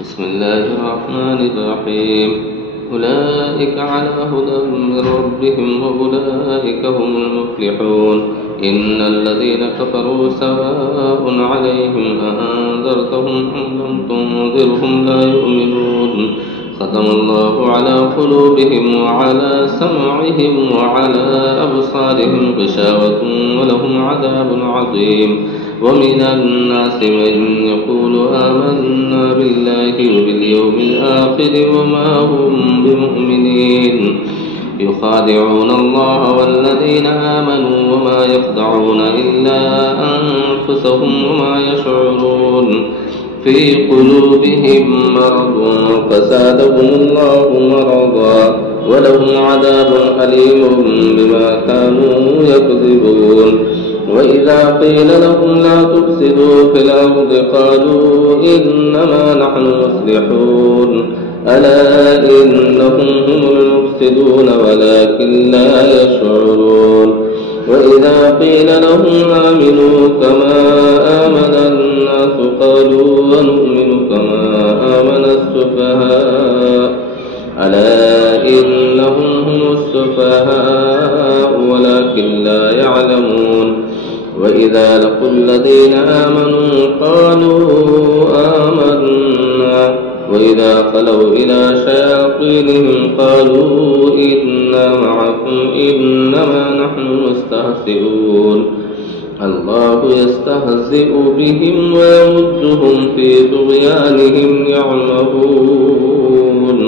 بسم الله الرحمن الرحيم. أولئك على هدى من ربهم وأولئك هم المفلحون. إن الذين كفروا سواء عليهم أأنذرتهم أم لم تنذرهم لا يؤمنون. ختم الله على قلوبهم وعلى سمعهم وعلى أبصارهم غشاوة ولهم عذاب عظيم. ومن الناس من يقول آمنا بالله وباليوم الآخر وما هم بمؤمنين. يخادعون الله والذين آمنوا وما يخدعون إلا أنفسهم وما يشعرون. في قلوبهم مرض فزادهم الله مرضا ولهم عذاب أليم بما كانوا يكذبون. وإذا قيل لهم لا تفسدوا في الأرض قالوا إنما نحن مصلحون. ألا إنهم هم المفسدون ولكن لا يشعرون. وإذا قيل لهم آمنوا كما آمن الناس قالوا ونؤمن كما آمن السفهاء. ألا إنهم هم السفهاء ولكن لا يعلمون. وإذا لقوا الذين آمنوا قالوا آمنا وإذا خلوا إلى شياطينهم قالوا إنا معكم إنما نحن مستهزئون. الله يستهزئ بهم ويمدهم في طغيانهم يعمهون.